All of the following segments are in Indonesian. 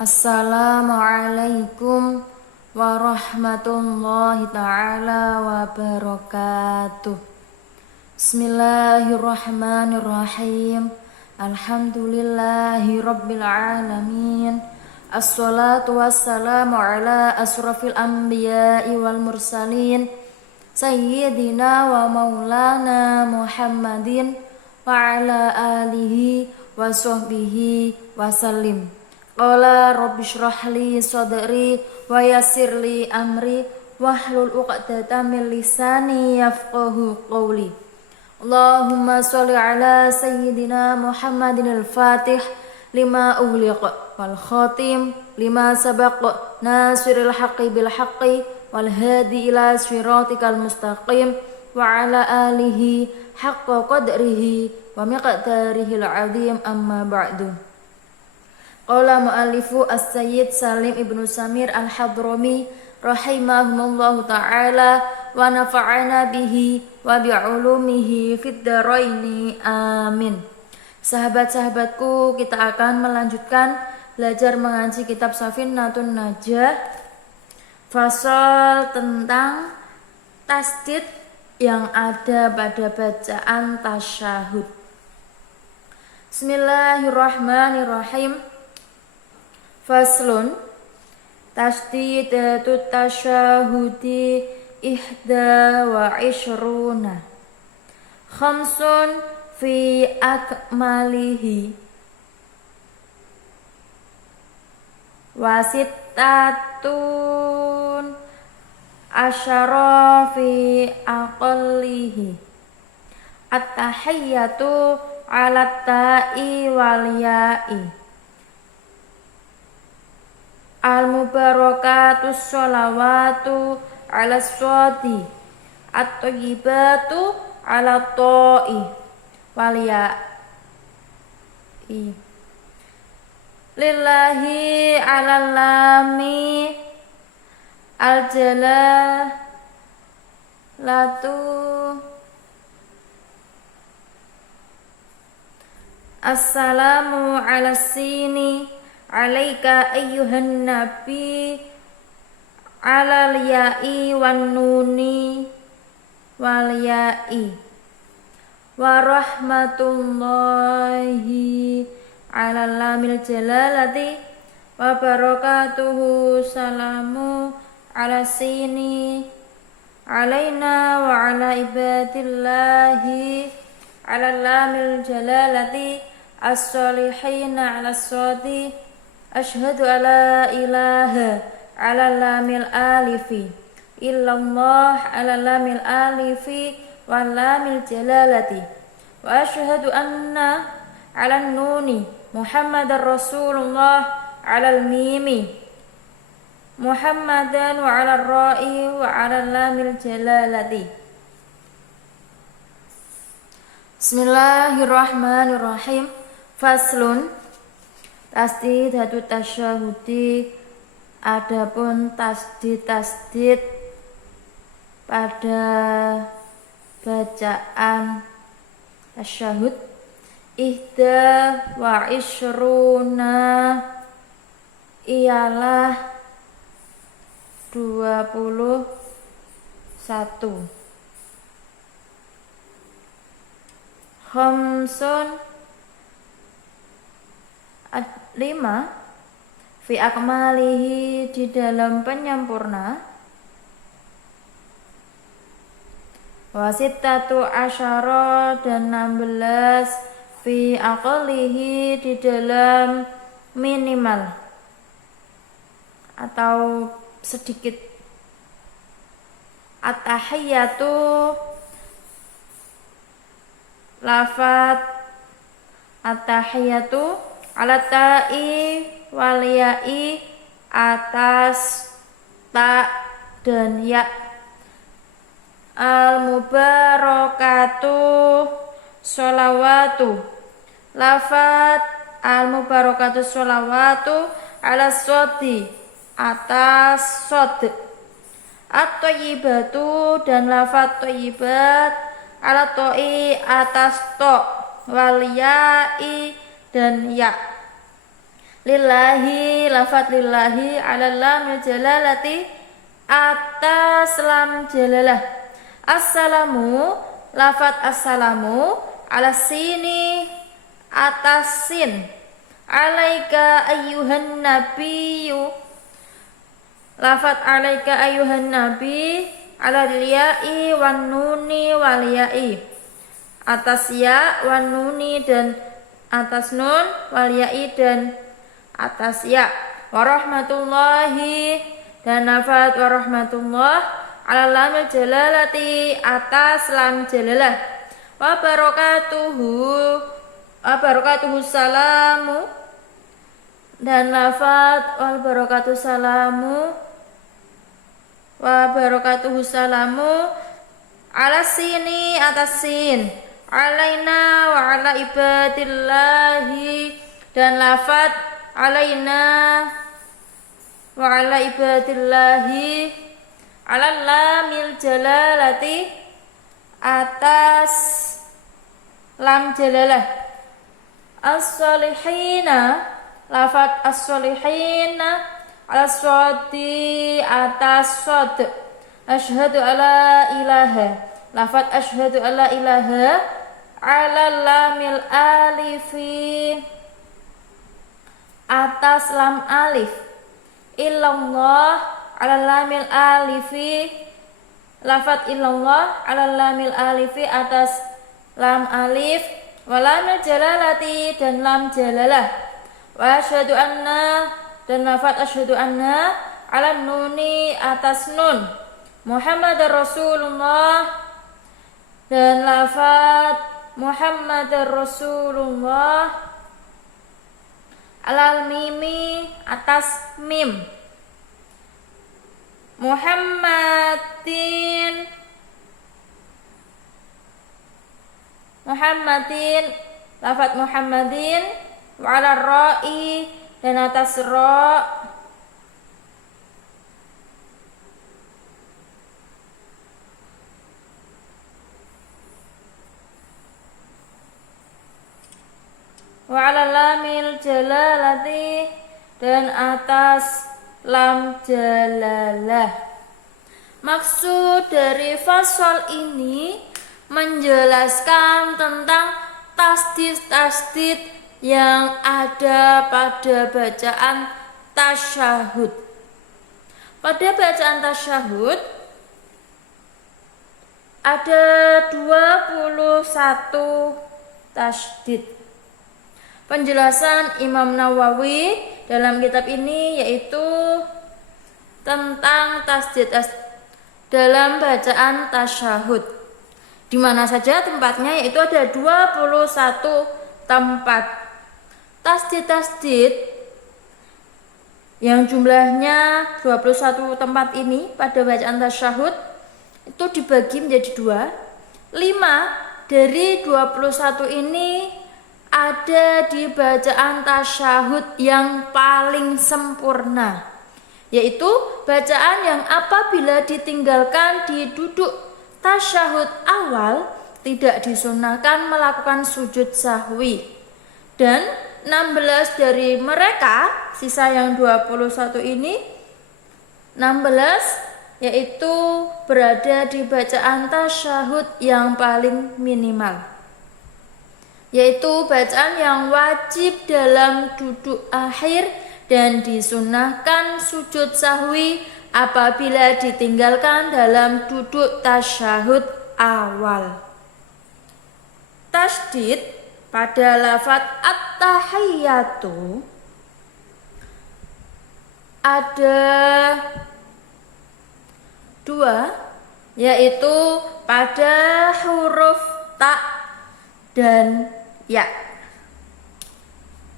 Assalamualaikum warahmatullahi ta'ala wabarakatuh. Bismillahirrahmanirrahim. Alhamdulillahi rabbil alamin. Assalatu wassalamu ala asrafil anbiya'i wal mursalin Sayyidina wa maulana Muhammadin wa ala alihi wa sahbihi wa sallim. Qala rabbi shrah li sadri wa yassir li amri wahlul 'uqdatam min lisani yafqahu qawli. Allahumma shalli ala sayyidina Muhammadin al-Fatih lima ughliq wal khatim lima sabaq nasiril haqqi bil haqqi wal hadi ila siratikal mustaqim wa ala alihi haqqa qadrihi wa miqdarihil azim amma ba'du. Qala mu'allifu as-sayyid Salim ibnu Samir al-Hadrami rahimahumullahu ta'ala wa nafa'ana bihi wa bi'ulumihi fid dharaini amin. Sahabat-sahabatku, kita akan melanjutkan belajar mengaji kitab Safinnatun Najah, fasal tentang tasdid yang ada pada bacaan tasyahud. Bismillahirrahmanirrahim. Faslun tasdidatu tasyahudi ihda wa ishruna khamsun fi akmalihi wasittatun asyara fi aqallihi at-tahiyyatu ala ta'i wal ya'i al-mubarakatus sholawatu ala shodi at-thayyibatu ala ta'i wal ya'i lillahi ala lami al-jalalatu assalamu ala sini alaika ayyuhan nabi alal ya'i wan nuni wal ya'i wa rahmatullahi ala lamil jalalati wa barakatuhu salamu ala sini alaina wa ala ibadillahi ala lamil jalalati as-solihina ala sodi Ashhadu ala ilaha ala lamil alifi illallah ala lamil alifi wa lamil jalalati wa ashhadu anna ala nuni Muhammadar Rasulullah ala mimi Muhammadan wa ala ra'i wa ala lamil jalalati. Bismillahirrahmanirrahim. Faslun tasdidatu tasyahudi, adapun tasdid pada bacaan tasyahud ihda wa ishruna ialah 21 khamsun 5 fi akmalihi di dalam penyempurna wasittatu asyara dan 16 fi aqlihi di dalam minimal atau sedikit at-tahiyyatu lafat at-tahiyyatu ala ta'i wal ya'i atas ta dan ya al-mubarakatu sholawatu lafat al-mubarakatu sholawatu ala shodi atas shod at-thayyibatu dan lafat thayyibat ala to'i atas to wal ya'i dan ya Lillahi, lafat lillahi ala lamil jalalati atas lam jalalah. Assalamu, lafat assalamu ala sini atas sin. Alaika ayyuhan nabiyyu, lafat alaika ayyuhan nabi ala ya'i wan nuni wal ya'i, atas ya wan nuni dan atas nun wal ya'i dan atas ya. Warahmatullahi, dan lafat warahmatullah ala lamil jalalati atas lam jalalah. Wa barakatuhu salamu, dan lafat wal barakatuh salamu wa barakatuhu salamu ala sini atas sin, alaina wa ala ibadillahi, dan lafat alaina wa ala ibadillahi ala lamil jalalati atas lam jalalah. As-solihina, lafat as-solihina ala sodi atas sod. Asyhadu alla ilaha, lafat asyhadu alla ilaha ala lamil alifi atas lam alif. Illallah ala lamil alifi, lafat illallah ala lamil alifi atas lam alif. Walamil jalalati, dan lam jalalah. Wa asyhadu anna, dan lafat asyhadu anna ala nuni atas nun. Muhammadar Rasulullah, dan lafat Muhammadar Rasulullah alal mimi atas mim. Muhammadin, lafat Muhammadin wa ala ra'i, dan atas ra. Wa ala lamil jalalati, dan atas lam jalalah. Maksud dari fasal ini menjelaskan tentang tasdid-tasdid yang ada pada bacaan tasyahud. Pada bacaan tasyahud ada 21 tasdid. Penjelasan Imam Nawawi dalam kitab ini yaitu tentang tasdid dalam bacaan tasyahud. Di mana saja tempatnya, yaitu ada 21 tempat. Tasdid-tasdid yang jumlahnya 21 tempat ini pada bacaan tasyahud itu dibagi menjadi 2. 5 dari 21 ini ada di bacaan tasyahud yang paling sempurna, yaitu bacaan yang apabila ditinggalkan di duduk tasyahud awal tidak disunahkan melakukan sujud sahwi. Dan 16 dari mereka, sisa yang 21 ini 16 yaitu berada di bacaan tasyahud yang paling minimal, yaitu bacaan yang wajib dalam duduk akhir dan disunahkan sujud sahwi apabila ditinggalkan dalam duduk tasyahud awal. Tasdid pada lafaz at-tahiyyatu ada 2, yaitu pada huruf ta dan ya.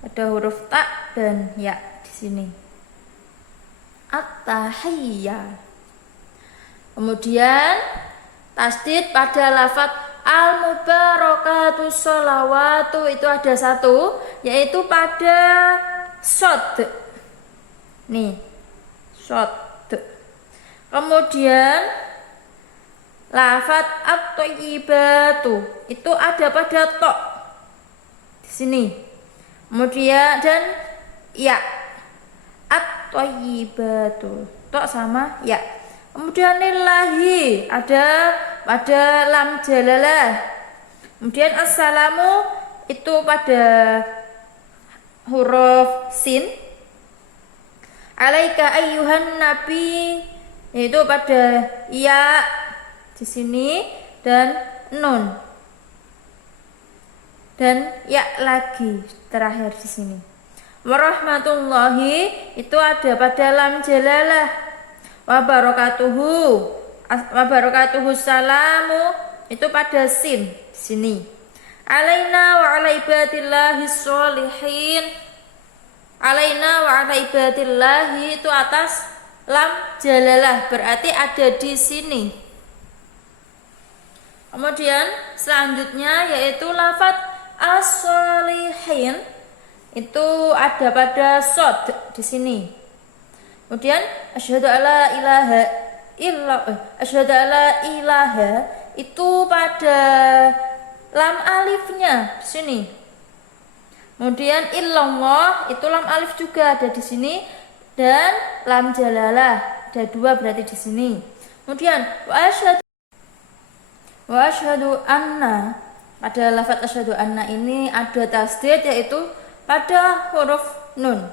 Ada huruf ta dan ya di sini. At-tahiyyah. Kemudian tasdid pada lafaz al-mubarakatu sholawatu itu ada 1, yaitu pada shod. Nih, shod. Kemudian lafaz at-thayyibatu itu ada pada to di sini. Kemudian dan ya. At-thayyibatu, tok sama ya. Kemudian lillahi ada pada lam jalalah. Kemudian assalamu itu pada huruf sin. Alaika ayyuhan nabi yaitu pada ya di sini dan nun. Dan ya lagi terakhir di sini. Warahmatullahi itu ada pada lam jalalah. Wabarakatuhu salamu itu pada sin di sini. Alaina wa ala ibadillahi sholihin. Alaina wa ala ibadillahi itu atas lam jalalah berarti ada di sini. Kemudian selanjutnya yaitu lafaz as-sholihin itu ada pada shad di sini. Kemudian asyhadu alla ilaha itu pada lam alifnya di sini. Kemudian illallah itu lam alif juga ada di sini dan lam jalalah ada dua berarti di sini. Kemudian wa asyhadu anna pada lafaz asyhadu anna ini ada tasdid yaitu pada huruf nun.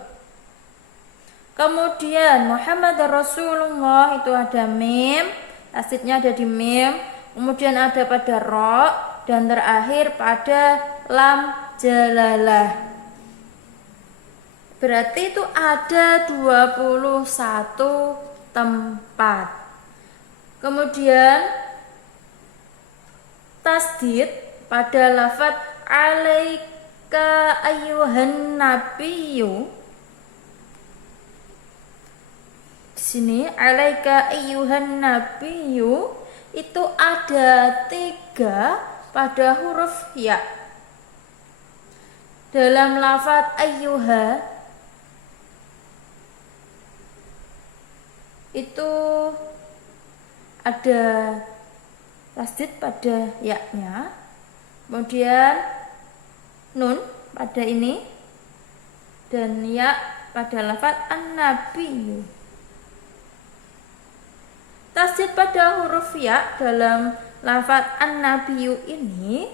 Kemudian Muhammad Rasulullah itu ada mim, tasdidnya ada di mim, kemudian ada pada ro dan terakhir pada lam jalalah. Berarti itu ada 21 tempat. Kemudian tasdid pada lafaz alaika ayyuhan nabiyyu. Di sini alaika ayyuhan nabiyyu itu ada 3 pada huruf ya. Dalam lafaz ayyuha itu ada tasdid pada ya-nya. Kemudian nun pada ini dan ya pada lafaz an-nabiyyu. Tasdid pada huruf ya dalam lafaz an-nabiyyu ini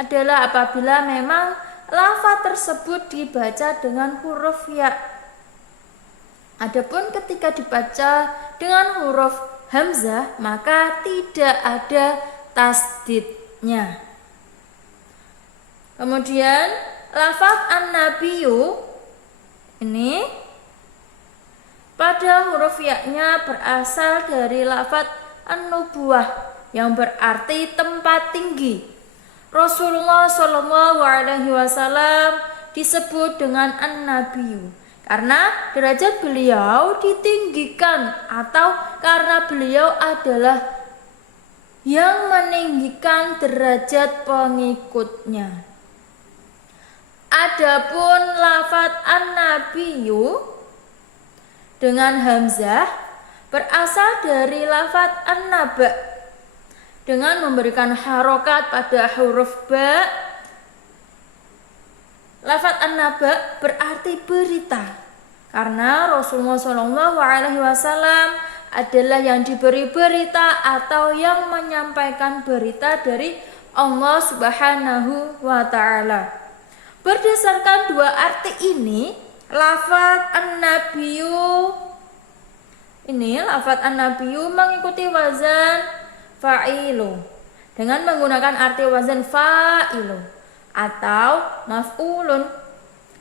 adalah apabila memang lafaz tersebut dibaca dengan huruf ya. Adapun ketika dibaca dengan huruf hamzah maka tidak ada tasdidnya. Kemudian lafaz an-nabiyyu ini pada huruf ya-nya berasal dari lafaz an-nubuwah yang berarti tempat tinggi. Rasulullah Shallallahu Alaihi Wasallam disebut dengan an-nabiyyu karena derajat beliau ditinggikan atau karena beliau adalah yang meninggikan derajat pengikutnya. Adapun lafaz an-nabiyyu dengan hamzah berasal dari lafaz an-naba dengan memberikan harokat pada huruf ba. Lafaz an-naba berarti berita karena Rasulullah SAW adalah yang diberi berita atau yang menyampaikan berita dari Allah Subhanahu wa Ta'ala. Berdasarkan dua arti ini, lafaz an-nabiyyu mengikuti wazan fa'ilu dengan menggunakan arti wazan fa'ilu atau maf'ulun.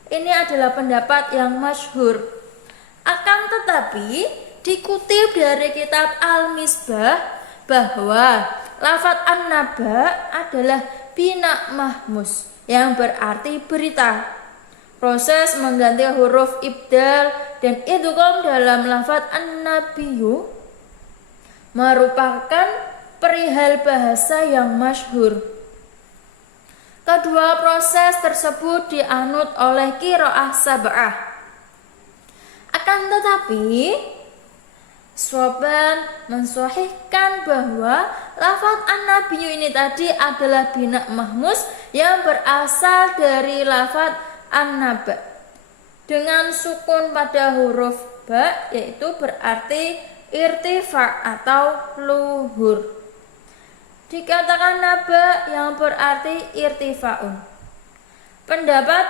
Ini adalah pendapat yang masyhur. Akan tetapi dikutip dari kitab Al-Misbah bahwa lafaz an-naba adalah bina mahmus yang berarti berita. Proses mengganti huruf ibdal dan idgham dalam lafaz an-nabiyyu merupakan perihal bahasa yang masyhur. Kedua proses tersebut dianut oleh qiraah sab'ah. Akan tetapi Swaban mensahihkan bahwa lafaz an-nabiyyu ini tadi adalah bina mahmus yang berasal dari lafaz an-naba. dengan sukun pada huruf ba, yaitu berarti irtifa atau luhur. Dikatakan naba yang berarti irtifaun. Pendapat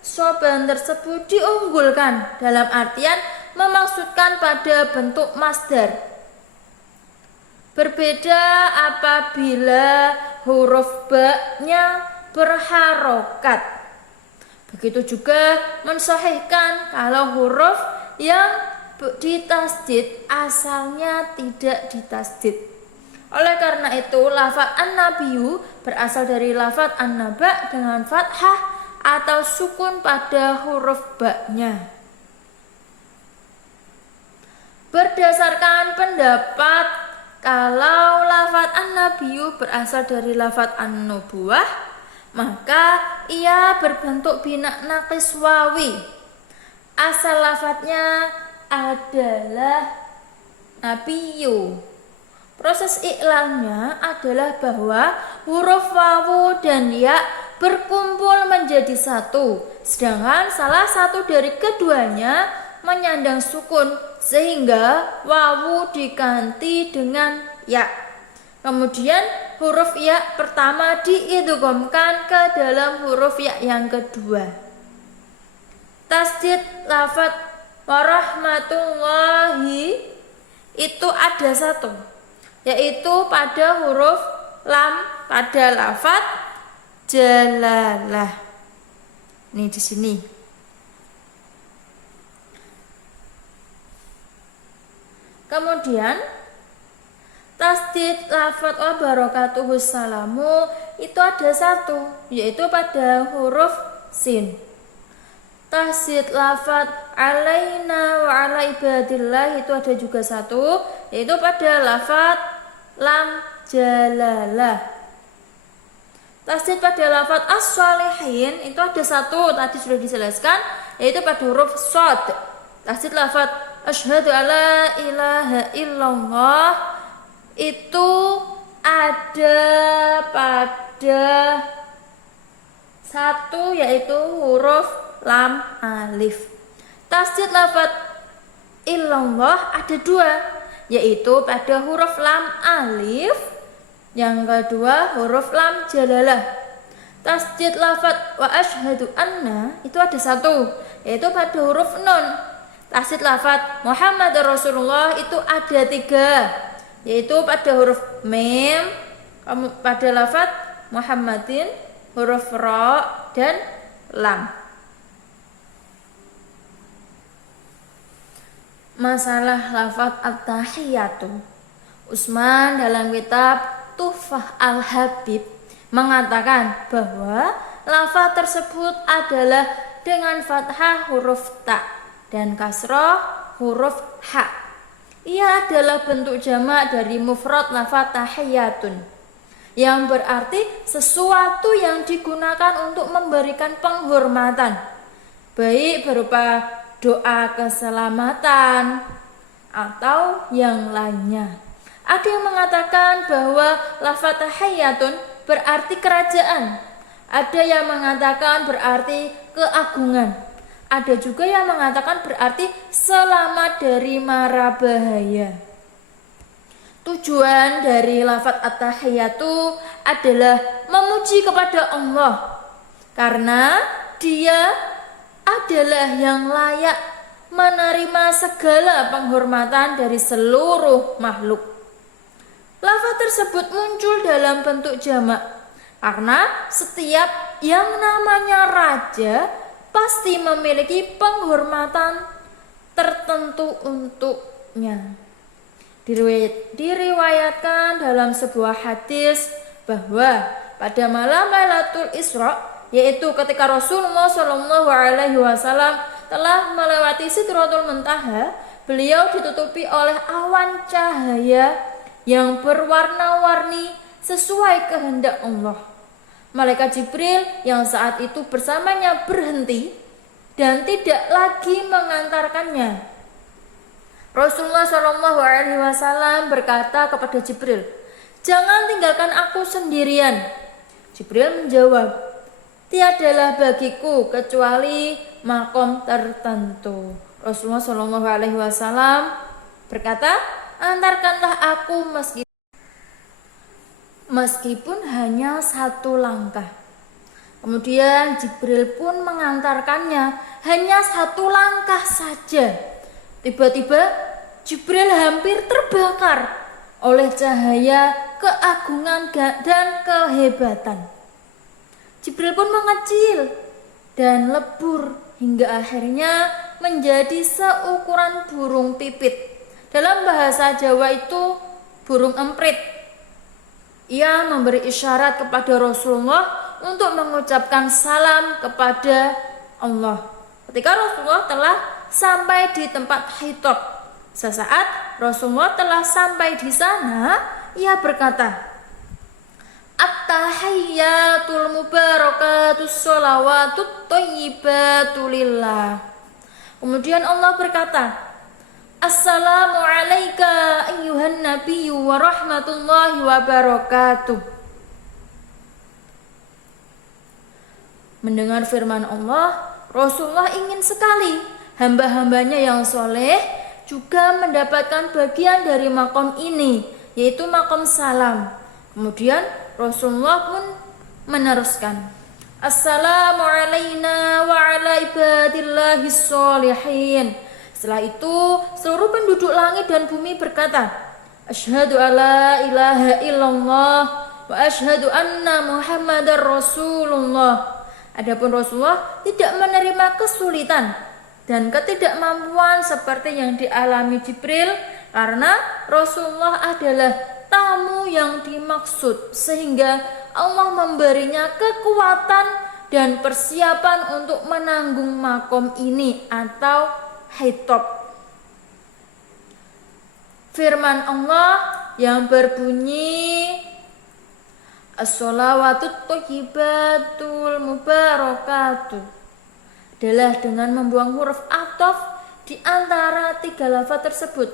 soban tersebut diunggulkan dalam artian memaksudkan pada bentuk masdar. Berbeda apabila huruf ba-nya berharokat. Begitu juga mensahihkan kalau huruf yang ditasdid asalnya tidak ditasdid. Oleh karena itu lafaz an-nabiyyu berasal dari lafaz an-naba dengan fathah atau sukun pada huruf ba-nya. Berdasarkan pendapat kalau lafaz an-nabiyyu berasal dari lafaz an-nubuwah, maka ia berbentuk bina naqis wawi. Asal lafadznya adalah nabiyyu. Proses iklalnya adalah bahwa huruf wawu dan ya berkumpul menjadi satu, sedangkan salah satu dari keduanya menyandang sukun sehingga wawu diganti dengan ya. Kemudian huruf ya pertama diidghamkan ke dalam huruf ya yang kedua. Tasdid lafaz warahmatullahi itu ada satu, yaitu pada huruf lam pada lafaz jalalah. Ini di sini. Kemudian tasdid lafaz wa barakatuhu salamu itu ada satu, yaitu pada huruf sin. Tasdid lafaz alaina wa ala ibadillah itu ada juga satu, yaitu pada lafaz lam jalalah. Tasdid pada lafaz as-shalihin itu ada satu, tadi sudah dijelaskan, yaitu pada huruf shad. Tasdid lafaz asyhadu alla ilaha illallah itu ada pada satu, yaitu huruf lam alif. Tasdid lafaz illallah ada dua, yaitu pada huruf lam alif, yang kedua huruf lam jalalah. Tasdid lafaz wa asyhadu anna itu ada satu, yaitu pada huruf nun. Tasdid lafaz Muhammad Rasulullah itu ada tiga, yaitu pada huruf mim, pada lafaz Muhammadin, huruf ra dan lam. Masalah lafaz at-tahiyatu. Utsman dalam kitab Tuhfah al-Habib mengatakan bahwa lafaz tersebut adalah dengan fathah huruf ta dan kasroh huruf ha. Ia adalah bentuk jamak dari mufrad lafaz tahiyatun, yang berarti sesuatu yang digunakan untuk memberikan penghormatan, baik berupa doa keselamatan atau yang lainnya. Ada yang mengatakan bahwa lafaz tahiyatun berarti kerajaan, ada yang mengatakan berarti keagungan, ada juga yang mengatakan berarti selamat dari mara bahaya. Tujuan dari lafaz at-tahiyatu adalah memuji kepada Allah, karena Dia adalah yang layak menerima segala penghormatan dari seluruh makhluk. Lafaz tersebut muncul dalam bentuk jamak karena setiap yang namanya raja pasti memiliki penghormatan tertentu untuknya. Diriwayatkan dalam sebuah hadis bahwa pada malam Lailatul Isra, yaitu ketika Rasulullah SAW telah melewati Sidratul Muntaha, beliau ditutupi oleh awan cahaya yang berwarna-warni sesuai kehendak Allah. Malaikat Jibril yang saat itu bersamanya berhenti dan tidak lagi mengantarkannya. Rasulullah SAW berkata kepada Jibril, "Jangan tinggalkan aku sendirian." Jibril menjawab, "Tiadalah bagiku kecuali makom tertentu. Rasulullah Shallallahu Alaihi Wasallam berkata, antarkanlah aku meskipun hanya satu langkah. Kemudian Jibril pun mengantarkannya hanya satu langkah saja. Tiba-tiba Jibril hampir terbakar oleh cahaya keagungan dan kehebatan. Jibril pun mengecil dan lebur hingga akhirnya menjadi seukuran burung pipit. Dalam bahasa Jawa itu burung emprit. Ia memberi isyarat kepada Rasulullah untuk mengucapkan salam kepada Allah. Ketika Rasulullah telah sampai di tempat khitab, sesaat Rasulullah telah sampai di sana, ia berkata, At-tahiyyatul mubarakatus sholawatut thayyibatu lillah. Kemudian Allah berkata, Assalamu alayka ayyuhan nabiyyu wa rahmatullahi wa barakatuh. Mendengar firman Allah, Rasulullah ingin sekali hamba-hambanya yang soleh juga mendapatkan bagian dari makom ini, yaitu makom salam. Kemudian Rasulullah pun meneruskan, Assalamu alayna wa ala ibadillahis sholihin. Setelah itu seluruh penduduk langit dan bumi berkata, Asyhadu alla ilaha illallah wa asyhadu anna Muhammadar Rasulullah. Adapun Rasulullah tidak menerima kesulitan dan ketidakmampuan seperti yang dialami Jibril, karena Rasulullah adalah tamu yang dimaksud, sehingga Allah memberinya kekuatan dan persiapan untuk menanggung makom ini atau khitab. Firman Allah yang berbunyi, As-sholawatut thayyibatul mubarakatuh, adalah dengan membuang huruf ataf di antara tiga lafaz tersebut.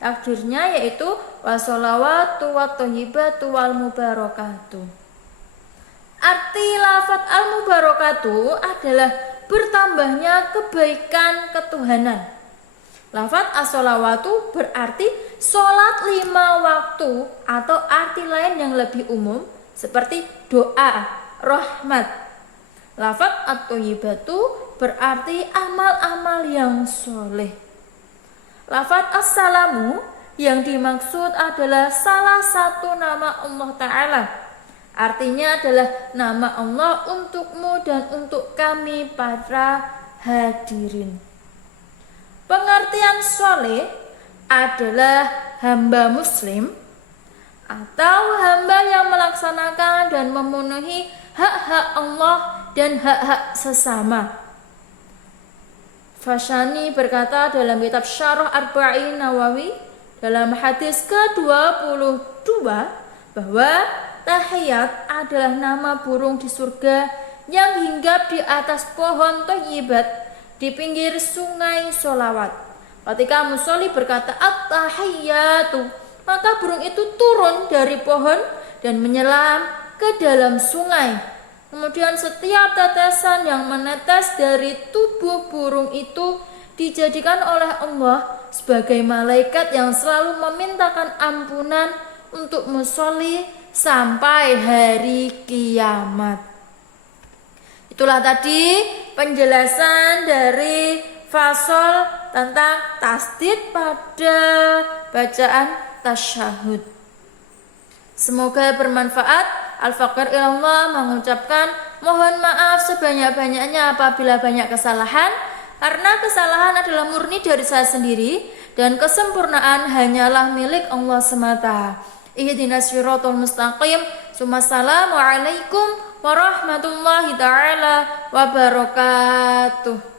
Takdirnya yaitu washolawatu wat thayyibatu wal mubarakatuh. Arti lafaz al mubarakatuh adalah bertambahnya kebaikan ketuhanan. Lafaz as-sholawatu berarti sholat 5 waktu, atau arti lain yang lebih umum seperti doa, rahmat. Lafaz at-thayyibatu berarti amal-amal yang soleh. Lafaz as-salamu yang dimaksud adalah salah satu nama Allah Ta'ala. Artinya adalah nama Allah untukmu dan untuk kami para hadirin. Pengertian soleh adalah hamba muslim atau hamba yang melaksanakan dan memenuhi hak-hak Allah dan hak-hak sesama. Fasyani berkata dalam kitab Syarah Arba'in Nawawi dalam hadis ke-22 bahwa tahiyat adalah nama burung di surga yang hinggap di atas pohon thayyibat di pinggir sungai sholawat. Ketika musolli berkata at-tahiyyatu, maka burung itu turun dari pohon dan menyelam ke dalam sungai. Kemudian setiap tetesan yang menetes dari tubuh burung itu dijadikan oleh Allah sebagai malaikat yang selalu memintakan ampunan untuk musolli sampai hari kiamat. Itulah tadi penjelasan dari fasal tentang tasdid pada bacaan tasyahud. Semoga bermanfaat. Al-Faqir ilallah mengucapkan mohon maaf sebanyak-banyaknya apabila banyak kesalahan, karena kesalahan adalah murni dari saya sendiri dan kesempurnaan hanyalah milik Allah semata. Ihdinas siratal mustaqim. Assalamualaikum warahmatullahi taala wabarakatuh.